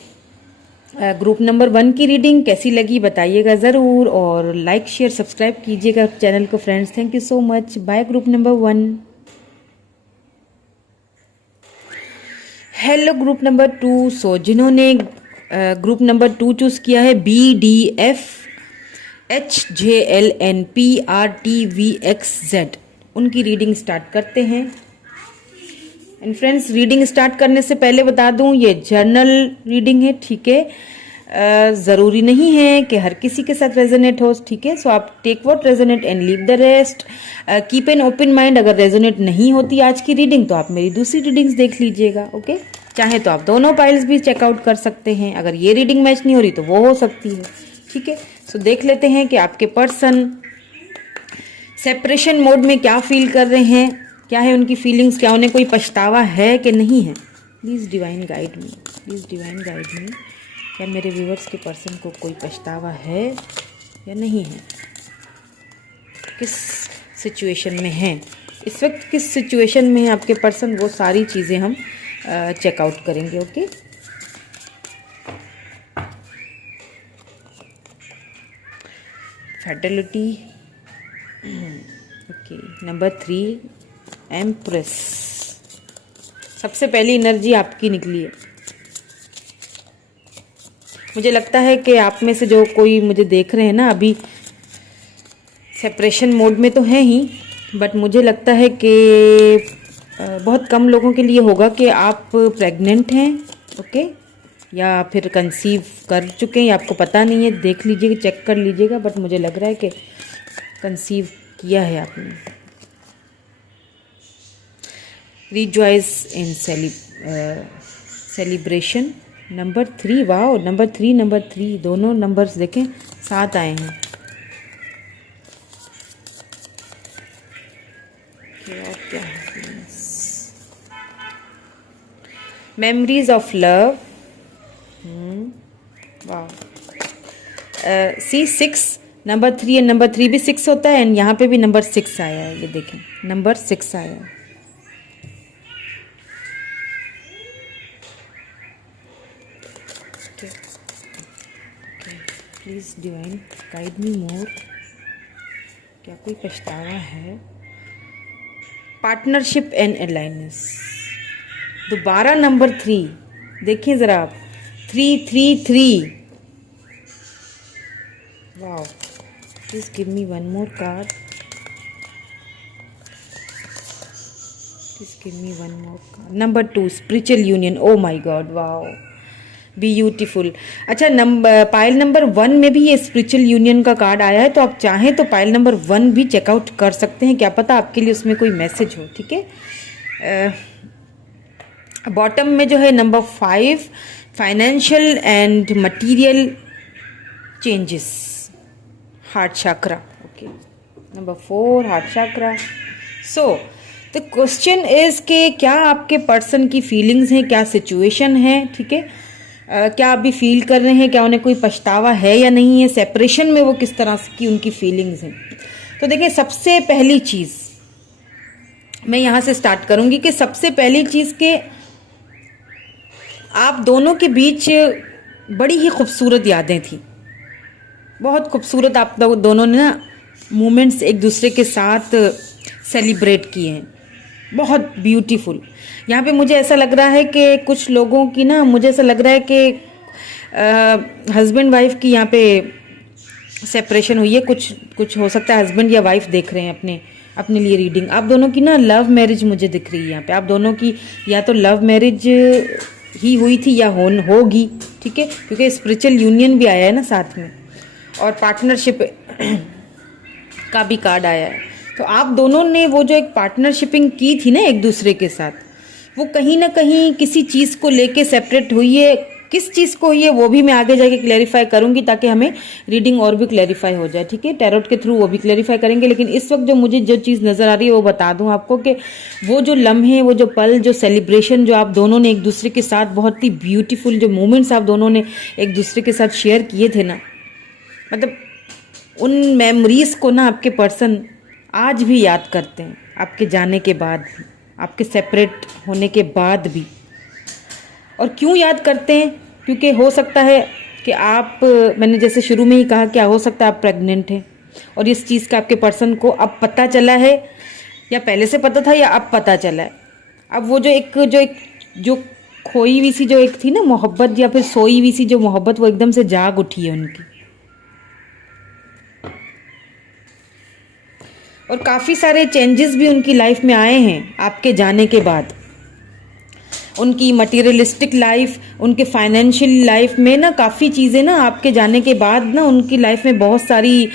ग्रुप नंबर 1 की रीडिंग। कैसी लगी बताइएगा ज़रूर, और लाइक शेयर सब्सक्राइब कीजिएगा चैनल को friends. Thank you so much. Bye group number 1। Hello group number 2। सो जिन्होंने ग्रुप नंबर 2 चूज़ किया है, BDFHJLNPRTVXZ, उनकी रीडिंग स्टार्ट करते हैं। एंड फ्रेंड्स, रीडिंग स्टार्ट करने से पहले बता दूं, ये जर्नल रीडिंग है, ठीक है। ज़रूरी नहीं है कि हर किसी के साथ रेजोनेट हो, ठीक है। सो आप take what resonate and leave the rest. Keep an open mind. अगर रेजोनेट नहीं होती आज की रीडिंग, तो आप मेरी दूसरी रीडिंग्स देख लीजिएगा, ओके। चाहे तो आप दोनों फाइल्स भी चेकआउट कर सकते हैं। अगर ये रीडिंग मैच नहीं हो रही तो वो हो सकती है, ठीक है। सो देख लेते हैं कि आपके पर्सन सेपरेशन मोड में क्या फील कर रहे हैं, क्या है उनकी फीलिंग्स, क्या उन्हें कोई पछतावा है कि नहीं है। Please divine guide me, please divine guide मी। क्या मेरे व्यूवर्स के पर्सन को कोई पछतावा है या नहीं है, किस सिचुएशन में है इस वक्त, किस सिचुएशन में है आपके पर्सन, वो सारी चीज़ें हम चेकआउट करेंगे, okay. Fatality, okay, number 3 empress. सबसे पहली एनर्जी आपकी निकली है। मुझे लगता है कि आप में से जो कोई मुझे देख रहे हैं ना, अभी सेपरेशन मोड में तो हैं ही, बट मुझे लगता है कि बहुत कम लोगों के लिए होगा कि आप प्रेग्नेंट हैं, ओके, या फिर कंसीव कर चुके हैं, या आपको पता नहीं है। देख लीजिएगा, चेक कर लीजिएगा, बट मुझे लग रहा है कि कंसीव किया है आपने। रिजॉइस इन सेलिब्रेशन नंबर 3। वाओ, नंबर 3 दोनों नंबर्स देखें साथ आए हैं। क्या मेमोरीज ऑफ लव। वाह, सी 6, नंबर 3 एंड नंबर 3 भी 6 होता है, एंड यहाँ पे भी नंबर 6 आया है। ये देखें, नंबर 6 आया है। प्लीज डिवाइन गाइड मी मोर। क्या कोई पछतावा है? Partnership and alliance. दोबारा नंबर 3 देखिए ज़रा आप, 333। Wow, please give me one more card, please give me one more card. Number 2 spiritual union. O my God, wow, beautiful. अच्छा, पाइल नंबर 1 में भी ये स्पिरिचुअल यूनियन का कार्ड आया है, तो आप चाहें तो पाइल नंबर 1 भी चेकआउट कर सकते हैं, क्या पता आपके लिए उसमें कोई मैसेज हो। ठीक है, बॉटम में जो है number 5 financial and material changes, heart chakra. Okay, number 4 heart chakra. So the question is कि क्या आपके पर्सन की फीलिंग्स हैं, क्या सिचुएशन है, ठीक है, क्या अभी फील कर रहे हैं, क्या उन्हें कोई पछतावा है या नहीं है, सेपरेशन में वो किस तरह की उनकी फीलिंग्स हैं। तो देखिए, सबसे पहली चीज़ मैं यहाँ से स्टार्ट करूँगी कि सबसे पहली चीज़ के आप दोनों के बीच बड़ी ही खूबसूरत यादें थी, बहुत खूबसूरत आप दोनों ने ना मोमेंट्स एक दूसरे के साथ सेलिब्रेट किए हैं, बहुत ब्यूटीफुल। यहाँ पे मुझे ऐसा लग रहा है कि कुछ लोगों की ना, मुझे ऐसा लग रहा है कि हस्बैंड वाइफ की यहाँ पे सेपरेशन हुई है। कुछ हो सकता है हस्बैंड या वाइफ देख रहे हैं अपने लिए रीडिंग। आप दोनों की ना लव मैरिज मुझे दिख रही है यहाँ पे। आप दोनों की या तो लव मैरिज ही हुई थी या होगी, ठीक है, क्योंकि स्पिरिचुअल यूनियन भी आया है ना साथ में, और पार्टनरशिप का भी कार्ड आया है। तो आप दोनों ने वो जो एक पार्टनरशिपिंग की थी ना एक दूसरे के साथ, वो कहीं ना कहीं किसी चीज़ को लेके सेपरेट हुई है। किस चीज़ को हुई है वो भी मैं आगे जाके क्लैरिफाई करूंगी, ताकि हमें रीडिंग और भी क्लैरिफाई हो जाए, ठीक है, टैरोट के थ्रू वो भी क्लैरिफाई करेंगे। लेकिन इस वक्त जो मुझे जो चीज़ नज़र आ रही है वो बता दूं आपको कि वो जो लम्हे, वो जो पल, जो सेलिब्रेशन जो आप दोनों ने एक दूसरे के साथ, बहुत ही ब्यूटीफुल जो मोमेंट्स आप दोनों ने एक दूसरे के साथ शेयर किए थे ना, मतलब उन मेमोरीज को ना आपके पर्सन आज भी याद करते हैं, आपके जाने के बाद भी, आपके सेपरेट होने के बाद भी। और क्यों याद करते हैं? क्योंकि हो सकता है कि आप, मैंने जैसे शुरू में ही कहा, क्या हो सकता है आप प्रेग्नेंट हैं और इस चीज़ का आपके पर्सन को अब पता चला है, या पहले से पता था या अब पता चला है। अब वो जो खोई हुई सी जो एक थी ना मोहब्बत, या फिर सोई हुई सी जो मोहब्बत, वो एकदम से जाग उठी है उनकी। और काफ़ी सारे चेंजेस भी उनकी लाइफ में आए हैं आपके जाने के बाद। उनकी मटेरियलिस्टिक लाइफ, उनके फाइनेंशियल लाइफ में ना काफ़ी चीज़ें ना आपके जाने के बाद ना उनकी लाइफ में बहुत सारी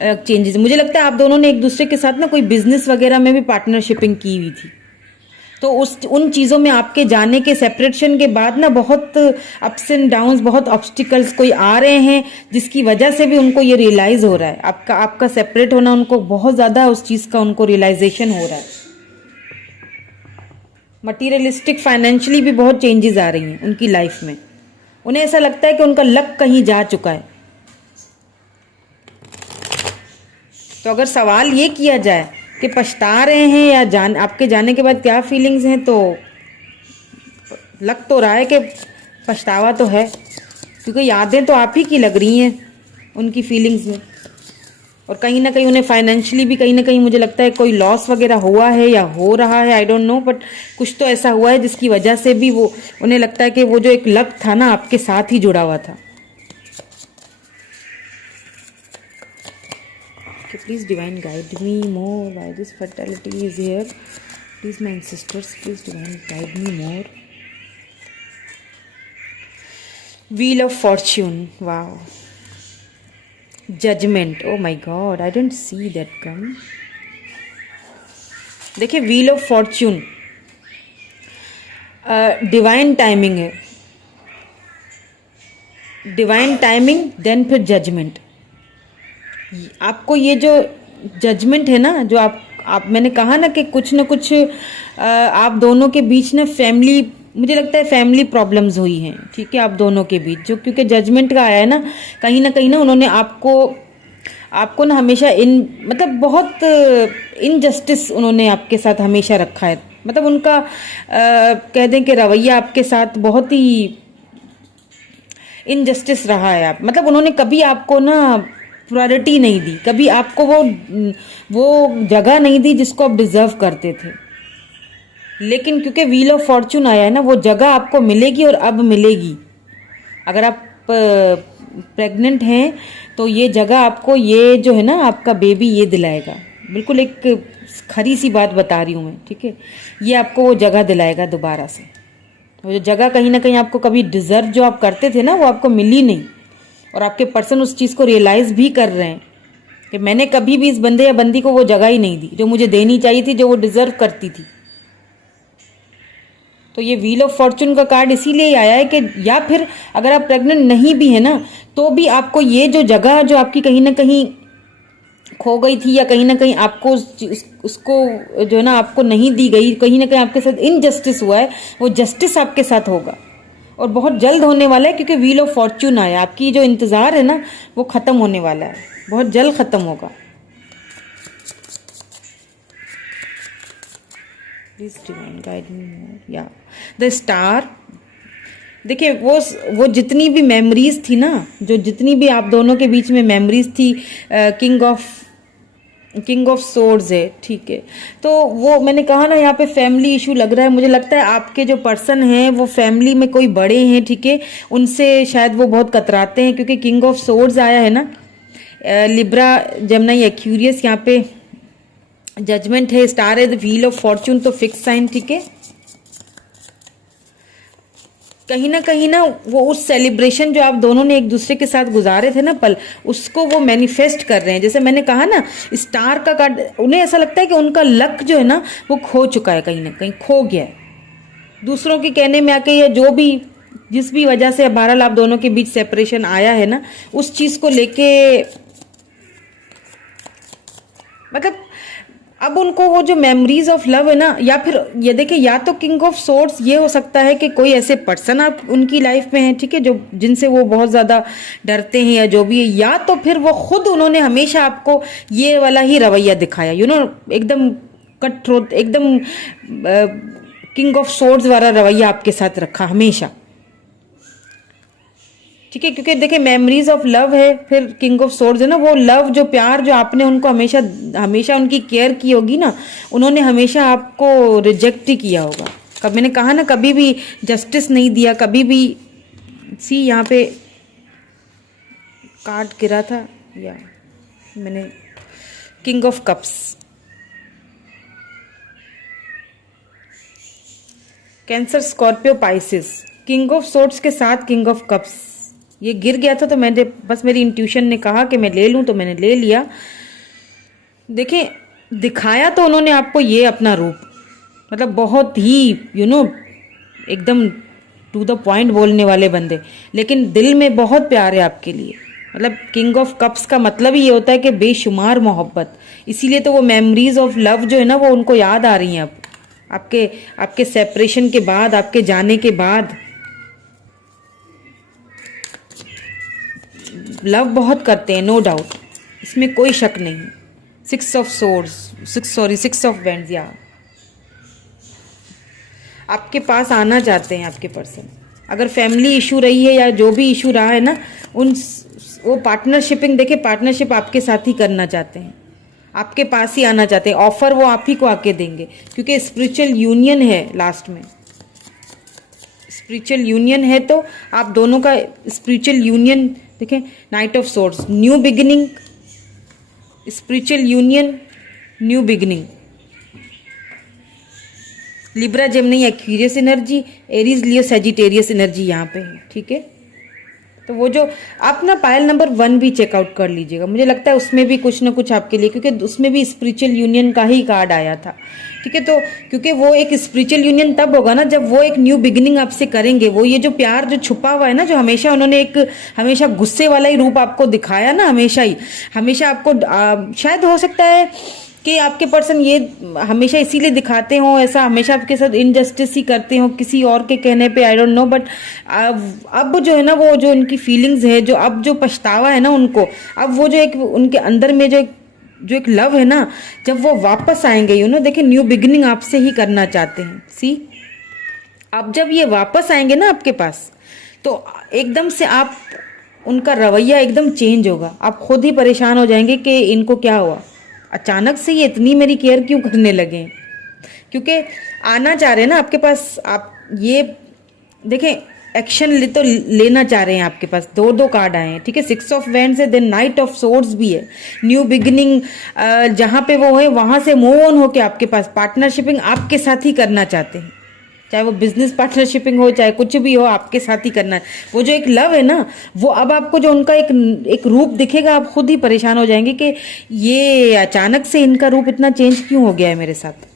चेंजेस। मुझे लगता है आप दोनों ने एक दूसरे के साथ ना कोई बिजनेस वगैरह में भी पार्टनरशिपिंग की हुई थी, तो उन चीज़ों में आपके जाने के सेपरेशन के बाद ना बहुत अप्स एंड डाउन्स, बहुत ऑब्स्टिकल्स कोई आ रहे हैं, जिसकी वजह से भी उनको ये रियलाइज़ हो रहा है, आपका सेपरेट होना उनको बहुत ज़्यादा उस चीज़ का उनको रियलाइजेशन हो रहा है। मटीरियलिस्टिक फाइनेंशियली भी बहुत चेंजेस आ रही हैं उनकी लाइफ में। उन्हें ऐसा लगता है कि उनका लक कहीं जा चुका है। तो अगर सवाल ये किया जाए कि पछता रहे हैं या आपके जाने के बाद क्या फीलिंग्स हैं, तो लग तो रहा है कि पछतावा तो है, क्योंकि यादें तो आप ही की लग रही हैं उनकी फीलिंग्स में। और कहीं ना कहीं उन्हें फाइनेंशियली भी कहीं ना कहीं मुझे लगता है कोई लॉस वगैरह हुआ है या हो रहा है, आई डोंट नो, बट कुछ तो ऐसा हुआ है जिसकी वजह से भी वो उन्हें लगता है कि वो जो एक लक था ना आपके साथ ही जुड़ा हुआ था। Okay, please divine guide me more why this fatality is here. Please my ancestors, please divine guide me more. Wheel of Fortune, wow. Judgment, oh my god, I didn't see that come. देखिए wheel of Fortune divine timing है, divine timing then फिर judgement. आपको ये जो judgement है ना, जो आप मैंने कहा ना कि कुछ ना कुछ आप दोनों के बीच ना फैमिली, मुझे लगता है फैमिली प्रॉब्लम्स हुई हैं, ठीक है, आप दोनों के बीच, जो क्योंकि जजमेंट का आया है ना कहीं ना उन्होंने आपको ना हमेशा मतलब बहुत इनजस्टिस उन्होंने आपके साथ हमेशा रखा है। मतलब उनका कह दें कि रवैया आपके साथ बहुत ही इनजस्टिस रहा है। आप मतलब उन्होंने कभी आपको ना प्रायोरिटी नहीं दी, कभी आपको वो जगह नहीं दी जिसको आप डिजर्व करते थे। लेकिन क्योंकि व्हील ऑफ फॉर्च्यून आया है ना, वो जगह आपको मिलेगी और अब मिलेगी। अगर आप प्रेग्नेंट हैं तो ये जगह आपको, ये जो है ना आपका बेबी, ये दिलाएगा। बिल्कुल एक खरी सी बात बता रही हूँ मैं, ठीक है, ये आपको वो जगह दिलाएगा दोबारा से। वो जो जगह कहीं ना कहीं आपको कभी डिजर्व जो आप करते थे ना, वो आपको मिली नहीं, और आपके पर्सन उस चीज़ को रियलाइज भी कर रहे हैं कि मैंने कभी भी इस बंदे या बंदी को वो जगह ही नहीं दी जो मुझे देनी चाहिए थी, जो वो डिजर्व करती थी। तो ये व्हील ऑफ फॉर्च्यून का कार्ड इसीलिए आया है कि या फिर अगर आप प्रेग्नेंट नहीं भी है ना, तो भी आपको ये जो जगह जो आपकी कहीं ना कहीं खो गई थी, या कहीं ना कहीं आपको उसको जो है ना आपको नहीं दी गई, कहीं ना कहीं आपके साथ इनजस्टिस हुआ है, वो जस्टिस आपके साथ होगा और बहुत जल्द होने वाला है। क्योंकि व्हील ऑफ फॉर्च्यून आया, आपकी जो इंतज़ार है ना वो ख़त्म होने वाला है, बहुत जल्द ख़त्म होगा। प्लीज डिवाइन गाइड मी मोर। या द स्टार, देखिए वो जितनी भी मेमोरीज थी ना, जो जितनी भी आप दोनों के बीच में मेमोरीज थी, किंग ऑफ सोर्ड्स है, ठीक है, तो वो मैंने कहा ना यहाँ पे फैमिली इशू लग रहा है। मुझे लगता है आपके जो पर्सन हैं वो फैमिली में कोई बड़े हैं, ठीक है, उनसे शायद वो बहुत कतराते हैं, क्योंकि किंग ऑफ सोर्ड्स आया है ना, लिब्रा, जेमिनी, एक्वेरियस, यहाँ पे जजमेंट है, स्टार है, द व्हील ऑफ फॉर्च्यून, तो फिक्स साइन, ठीक है। कहीं ना वो उस सेलिब्रेशन जो आप दोनों ने एक दूसरे के साथ गुजारे थे ना पल, उसको वो मैनिफेस्ट कर रहे हैं। जैसे मैंने कहा ना, स्टार का कार्ड, उन्हें ऐसा लगता है कि उनका लक जो है ना वो खो चुका है, कहीं ना कहीं खो गया है दूसरों के कहने में आके, या जो भी जिस भी वजह से बहरहाल आप दोनों के बीच सेपरेशन आया है ना, उस चीज को लेके मतलब अब उनको वो जो मेमोरीज ऑफ लव है ना, या फिर ये देखिए, या तो किंग ऑफ सोर्ड्स ये हो सकता है कि कोई ऐसे पर्सन आप उनकी लाइफ में है, ठीक है, जो जिनसे वो बहुत ज़्यादा डरते हैं या जो भी है, या तो फिर वो खुद उन्होंने हमेशा आपको ये वाला ही रवैया दिखाया, एकदम कट थ्रोट, एकदम किंग ऑफ सोर्ड्स वाला रवैया आपके साथ रखा हमेशा, ठीक है। क्योंकि देखिए मेमोरीज ऑफ लव है, फिर किंग ऑफ सोर्ड्स है ना, वो लव, जो प्यार जो आपने उनको हमेशा उनकी केयर की होगी ना, उन्होंने हमेशा आपको रिजेक्ट ही किया होगा। कब मैंने कहा ना, कभी भी जस्टिस नहीं दिया, कभी भी। सी यहाँ पे कार्ड गिरा था, या मैंने king of cups, cancer, Scorpio, Pisces, king of swords के साथ किंग ऑफ कप्स, ये गिर गया था तो मैंने बस, मेरी इंट्यूशन ने कहा कि मैं ले लूं तो मैंने ले लिया। देखें, दिखाया तो उन्होंने आपको ये अपना रूप, मतलब बहुत ही एकदम टू द पॉइंट बोलने वाले बंदे, लेकिन दिल में बहुत प्यार है आपके लिए। मतलब किंग ऑफ कप्स का मतलब ही ये होता है कि बेशुमार मोहब्बत, इसीलिए तो वो मेमोरीज ऑफ लव जो है ना वो उनको याद आ रही हैं अब, आपके सेपरेशन के बाद, आपके जाने के बाद। लव बहुत करते हैं, नो डाउट, इसमें कोई शक नहीं। सिक्स ऑफ वैंड्स, या आपके पास आना चाहते हैं आपके पर्सन, अगर फैमिली इशू रही है या जो भी इशू रहा है ना, उन वो पार्टनरशिपिंग, देखिए पार्टनरशिप आपके साथ ही करना चाहते हैं, आपके पास ही आना चाहते हैं, ऑफर वो आप ही को आके देंगे, क्योंकि स्पिरिचुअल यूनियन है लास्ट में, स्पिरिचुअल यूनियन है, तो आप दोनों का स्पिरिचुअल यूनियन देखें, night of swords, new beginning, spiritual union, new beginning, Libra Gemini Aquarius energy, Aries Leo Sagittarius energy यहाँ पे है, ठीक है। तो वो जो आप ना पायल नंबर 1 भी चेकआउट कर लीजिएगा, मुझे लगता है उसमें भी कुछ ना कुछ आपके लिए, क्योंकि उसमें भी स्पिरिचुअल यूनियन का ही कार्ड आया था, ठीक है। तो क्योंकि वो एक स्पिरिचुअल यूनियन तब होगा ना जब वो एक न्यू बिगिनिंग आपसे करेंगे। वो ये जो प्यार जो छुपा हुआ है ना, जो हमेशा उन्होंने एक हमेशा गुस्से वाला ही रूप आपको दिखाया ना, हमेशा आपको शायद हो सकता है कि आपके पर्सन ये हमेशा इसीलिए दिखाते हो ऐसा, हमेशा आपके साथ इनजस्टिस ही करते हो किसी और के कहने पे, आई डोंट नो, बट अब जो है ना, वो जो उनकी फीलिंग्स है, जो अब जो पछतावा है ना उनको, अब वो जो एक उनके अंदर में जो एक लव है ना, जब वो वापस आएंगे, देखिए न्यू बिगिनिंग आपसे ही करना चाहते हैं। सी, अब जब ये वापस आएंगे ना आपके पास, तो एकदम से आप उनका रवैया एकदम चेंज होगा, आप खुद ही परेशान हो जाएंगे कि इनको क्या हुआ, अचानक से ये इतनी मेरी केयर क्यों करने लगे, क्योंकि आना चाह रहे हैं ना आपके पास। आप ये देखें, एक्शन तो लेना चाह रहे हैं आपके पास, दो कार्ड आए हैं, ठीक है। 6 ऑफ वैंड्स है, देन नाइट ऑफ सोर्ड्स भी है, न्यू बिगिनिंग, जहाँ पे वो है वहाँ से मूव ऑन होके आपके पास पार्टनरशिपिंग आपके साथ ही करना चाहते हैं, चाहे वो बिजनेस पार्टनरशिपिंग हो, चाहे कुछ भी हो, आपके साथ ही करना है। वो जो एक लव है ना, वो अब आपको जो उनका एक रूप दिखेगा, आप खुद ही परेशान हो जाएंगे कि ये अचानक से इनका रूप इतना चेंज क्यों हो गया है मेरे साथ।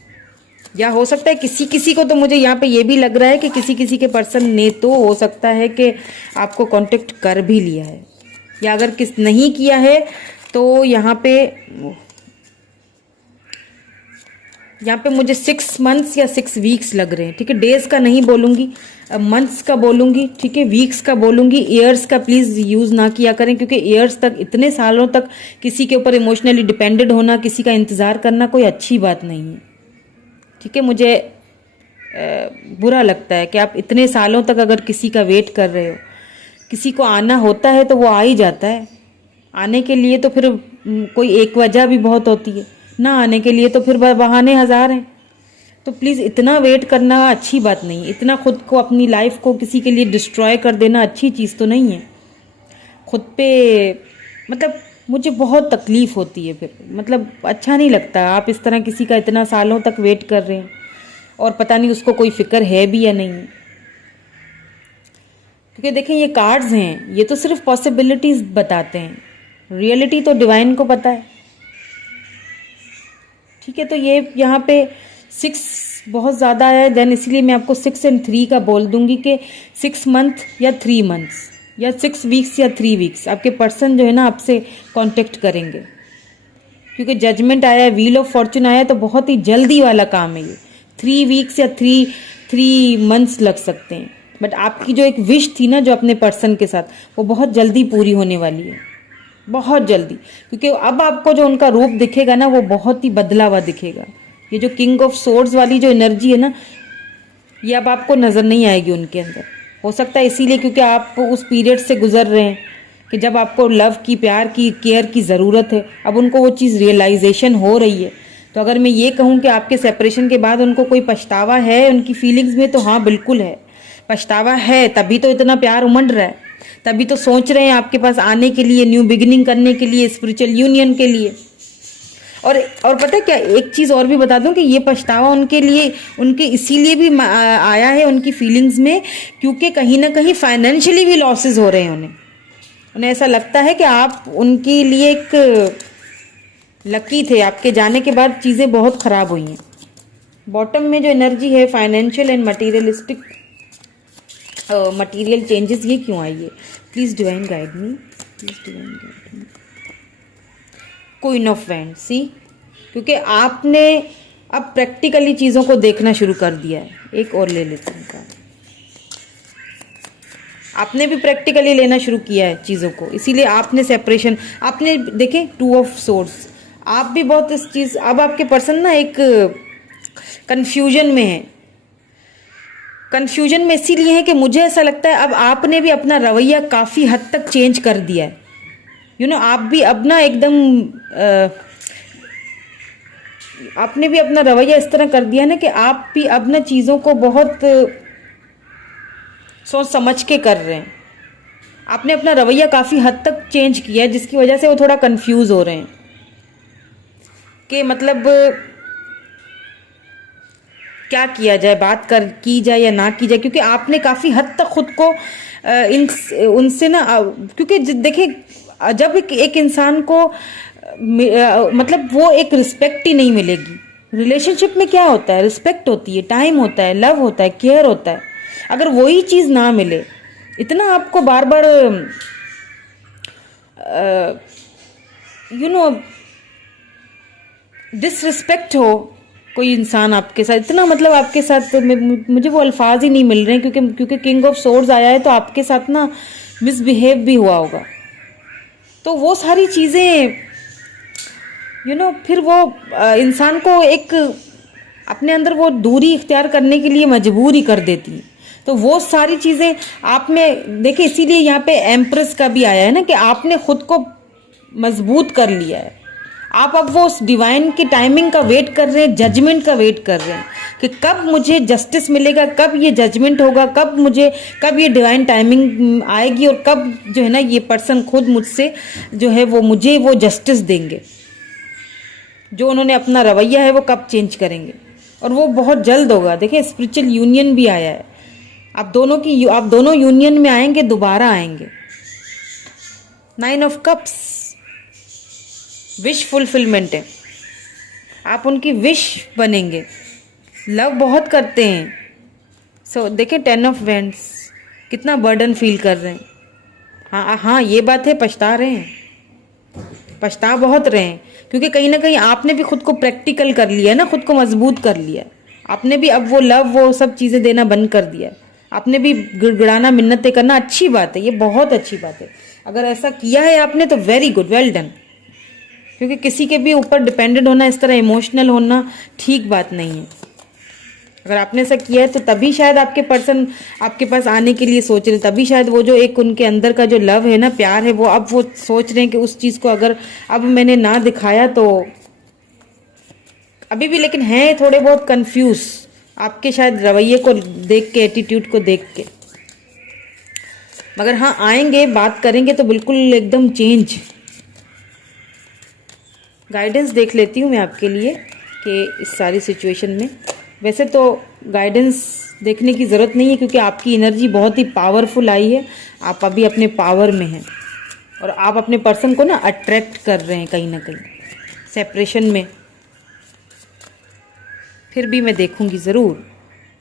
या हो सकता है किसी को, तो मुझे यहाँ पे ये भी लग रहा है कि किसी के पर्सन ने तो हो सकता है कि आपको कांटेक्ट कर भी लिया है, या अगर नहीं किया है तो यहाँ पे मुझे 6 मंथ्स या 6 वीक्स लग रहे हैं, ठीक है। डेज का नहीं बोलूँगी, मंथ्स का बोलूँगी, ठीक है, वीक्स का बोलूँगी। ईयर्स का प्लीज़ यूज़ ना किया करें, क्योंकि ईयर्स तक, इतने सालों तक किसी के ऊपर इमोशनली डिपेंडेड होना, किसी का इंतज़ार करना कोई अच्छी बात नहीं है, ठीक है। मुझे बुरा लगता है कि आप इतने सालों तक अगर किसी का वेट कर रहे हो, किसी को आना होता है तो वो आ ही जाता है, आने के लिए तो फिर कोई एक वजह भी बहुत होती है, ना आने के लिए तो फिर बहाने हजार हैं। तो प्लीज़ इतना वेट करना अच्छी बात नहीं है, इतना खुद को, अपनी लाइफ को किसी के लिए डिस्ट्रॉय कर देना अच्छी चीज़ तो नहीं है। खुद पे मतलब मुझे बहुत तकलीफ़ होती है, फिर मतलब अच्छा नहीं लगता। आप इस तरह किसी का इतना सालों तक वेट कर रहे हैं और पता नहीं उसको कोई फिक्र है भी या नहीं, क्योंकि देखें ये कार्ड्स हैं, ये तो सिर्फ पॉसिबिलिटीज़ बताते हैं, रियलिटी तो डिवाइन को पता है, ठीक है। तो ये यहाँ पे 6 बहुत ज़्यादा है, देन इसलिए मैं आपको 6 और 3 का बोल दूंगी कि 6 मंथ या 3 मंथ्स या 6 वीक्स या 3 वीक्स आपके पर्सन जो है ना आपसे कांटेक्ट करेंगे, क्योंकि जजमेंट आया है, व्हील ऑफ फॉर्चून आया है, तो बहुत ही जल्दी वाला काम है ये। 3 वीक्स या 3 मंथ्स लग सकते हैं, बट आपकी जो एक विश थी ना जो अपने पर्सन के साथ, वो बहुत जल्दी पूरी होने वाली है, बहुत जल्दी, क्योंकि अब आपको जो उनका रूप दिखेगा ना वो बहुत ही बदला हुआ दिखेगा। ये जो किंग ऑफ सोर्ड्स वाली जो एनर्जी है ना, ये अब आपको नज़र नहीं आएगी उनके अंदर। हो सकता है इसीलिए क्योंकि आप उस पीरियड से गुजर रहे हैं कि जब आपको लव की, प्यार की, केयर की ज़रूरत है, अब उनको वो चीज़ रियलाइजेशन हो रही है। तो अगर मैं ये कहूँ कि आपके सेपरेशन के बाद उनको कोई पछतावा है उनकी फीलिंग्स में, तो हाँ बिल्कुल है, पछतावा है, तभी तो इतना प्यार उमड़ रहा है, तभी तो सोच रहे हैं आपके पास आने के लिए, न्यू बिगिनिंग करने के लिए, स्पिरिचुअल यूनियन के लिए। और पता है क्या, एक चीज़ और भी बता दूं कि ये पछतावा उनके लिए, उनके इसीलिए भी आया है उनकी फीलिंग्स में, क्योंकि कहीं ना कहीं फाइनेंशियली भी लॉसेस हो रहे हैं उन्हें ऐसा लगता है कि आप उनके लिए एक लकी थे, आपके जाने के बाद चीज़ें बहुत ख़राब हुई हैं। बॉटम में जो एनर्जी है financial and materialistic, material changes, ये क्यों आई है? Please divine guide me, please divine guide me. Queen of wand, see, क्योंकि आपने अब प्रैक्टिकली चीज़ों को देखना शुरू कर दिया है। एक और ले लेते हैं कार्ड, आपने भी प्रैक्टिकली लेना शुरू किया है चीज़ों को, इसीलिए आपने सेपरेशन, आपने देखे 2 ऑफ सोर्ड्स, आप भी बहुत इस चीज़, अब आपके पर्सन ना एक कन्फ्यूजन में है कन्फ्यूजन में इसीलिए है कि मुझे ऐसा लगता है अब आपने भी अपना रवैया काफ़ी हद तक चेंज कर दिया है। आप भी अब ना एकदम आपने भी अपना रवैया इस तरह कर दिया ना कि आप भी अब ना चीज़ों को बहुत सोच समझ के कर रहे हैं। आपने अपना रवैया काफ़ी हद तक चेंज किया है, जिसकी वजह से वो थोड़ा कंफ्यूज हो रहे हैं कि मतलब क्या किया जाए, बात कर की जाए या ना की जाए, क्योंकि आपने काफ़ी हद तक खुद को इन उनसे ना, क्योंकि देखिए जब एक इंसान को मतलब वो एक रिस्पेक्ट ही नहीं मिलेगी। रिलेशनशिप में क्या होता है, रिस्पेक्ट होती है, टाइम होता है, लव होता है, केयर होता है। अगर वही चीज़ ना मिले, इतना आपको बार बार डिसरिस्पेक्ट हो कोई इंसान आपके साथ, इतना मतलब आपके साथ मुझे वो अल्फाज ही नहीं मिल रहे हैं, क्योंकि किंग ऑफ सोर्ड्स आया है तो आपके साथ ना मिसबिहेव भी हुआ होगा। तो वो सारी चीज़ें फिर वो इंसान को एक अपने अंदर वो दूरी इख्तियार करने के लिए मजबूर ही कर देती है। तो वो सारी चीज़ें आप में देखिए, इसीलिए यहाँ पे एम्प्रेस का भी आया है ना कि आपने खुद को मजबूत कर लिया है। आप अब वो उस डिवाइन की टाइमिंग का वेट कर रहे हैं, जजमेंट का वेट कर रहे हैं कि कब मुझे जस्टिस मिलेगा, कब ये जजमेंट होगा, कब ये डिवाइन टाइमिंग आएगी और कब जो है ना ये पर्सन खुद मुझसे जो है वो मुझे वो जस्टिस देंगे। जो उन्होंने अपना रवैया है वो कब चेंज करेंगे, और वो बहुत जल्द होगा। देखिए स्पिरिचुअल यूनियन भी आया है, आप दोनों यूनियन में आएंगे, दोबारा आएंगे। 9 ऑफ कप्स विश फुलफिलमेंट है, आप उनकी विश बनेंगे। लव बहुत करते हैं। सो देखिए 10 ऑफ वेंड्स, कितना बर्डन फील कर रहे हैं। हाँ ये बात है, पछता रहे हैं, पछता बहुत रहे हैं, क्योंकि कहीं ना कहीं आपने भी खुद को प्रैक्टिकल कर लिया ना, खुद को मजबूत कर लिया। आपने भी अब वो लव वो सब चीज़ें देना बंद कर दिया। आपने भी गिड़गिड़ाना, मिन्नतें करना, अच्छी बात है, ये बहुत अच्छी बात है। अगर ऐसा किया है आपने तो वेरी गुड, वेल डन। क्योंकि किसी के भी ऊपर डिपेंडेंट होना, इस तरह इमोशनल होना ठीक बात नहीं है। अगर आपने ऐसा किया है तो तभी शायद आपके पर्सन आपके पास आने के लिए सोच रहे हैं, तभी शायद वो जो एक उनके अंदर का जो लव है ना, प्यार है, वो अब वो सोच रहे हैं कि उस चीज़ को अगर अब मैंने ना दिखाया तो अभी भी, लेकिन हैं थोड़े बहुत कंफ्यूज आपके शायद रवैये को देख के, एटीट्यूड को देख के। मगर हाँ आएंगे, बात करेंगे तो बिल्कुल एकदम चेंज। गाइडेंस देख लेती हूँ मैं आपके लिए कि इस सारी सिचुएशन में। वैसे तो गाइडेंस देखने की ज़रूरत नहीं है, क्योंकि आपकी एनर्जी बहुत ही पावरफुल आई है। आप अभी अपने पावर में हैं और आप अपने पर्सन को ना अट्रैक्ट कर रहे हैं कहीं ना कहीं सेपरेशन में। फिर भी मैं देखूंगी ज़रूर।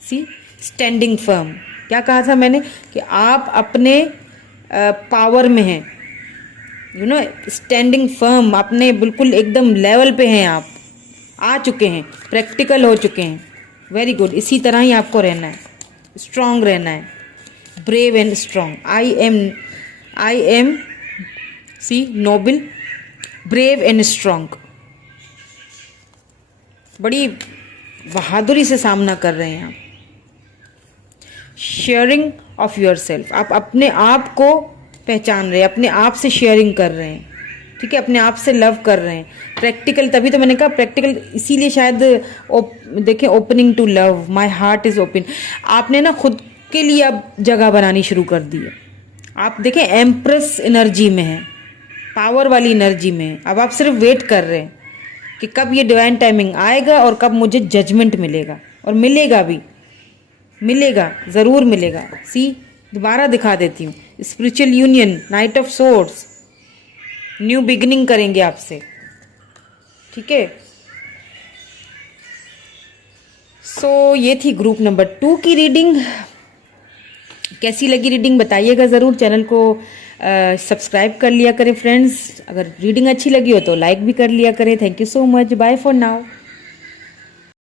सी स्टैंडिंग फर्म, क्या कहा था मैंने कि आप अपने पावर में हैं, स्टैंडिंग फर्म, अपने बिल्कुल एकदम लेवल पे हैं, आप आ चुके हैं, प्रैक्टिकल हो चुके हैं। वेरी गुड, इसी तरह ही आपको रहना है, स्ट्रांग रहना है, brave and strong. I am see noble, brave and strong. बड़ी बहादुरी से सामना कर रहे हैं आप। शेयरिंग ऑफ योर सेल्फ, आप अपने आप को पहचान रहे हैं, अपने आप से शेयरिंग कर रहे हैं, ठीक है, अपने आप से लव कर रहे हैं। प्रैक्टिकल, तभी तो मैंने कहा प्रैक्टिकल, इसीलिए शायद देखें opening to love, my heart is open. आपने ना खुद के लिए अब जगह बनानी शुरू कर दी है। आप देखें एम्प्रेस एनर्जी में है, पावर वाली एनर्जी में है। अब आप सिर्फ वेट कर रहे हैं कि कब ये डिवाइन टाइमिंग आएगा और कब मुझे जजमेंट मिलेगा, और मिलेगा भी, मिलेगा, ज़रूर मिलेगा। सी दोबारा दिखा देती हूँ, spiritual union, night of swords, new beginning करेंगे आपसे, ठीक है। सो ये थी ग्रुप नंबर 2 की रीडिंग। कैसी लगी रीडिंग बताइएगा ज़रूर। चैनल को सब्सक्राइब कर लिया करें फ्रेंड्स। अगर रीडिंग अच्छी लगी हो तो लाइक भी कर लिया करें। Thank you so much, bye for now.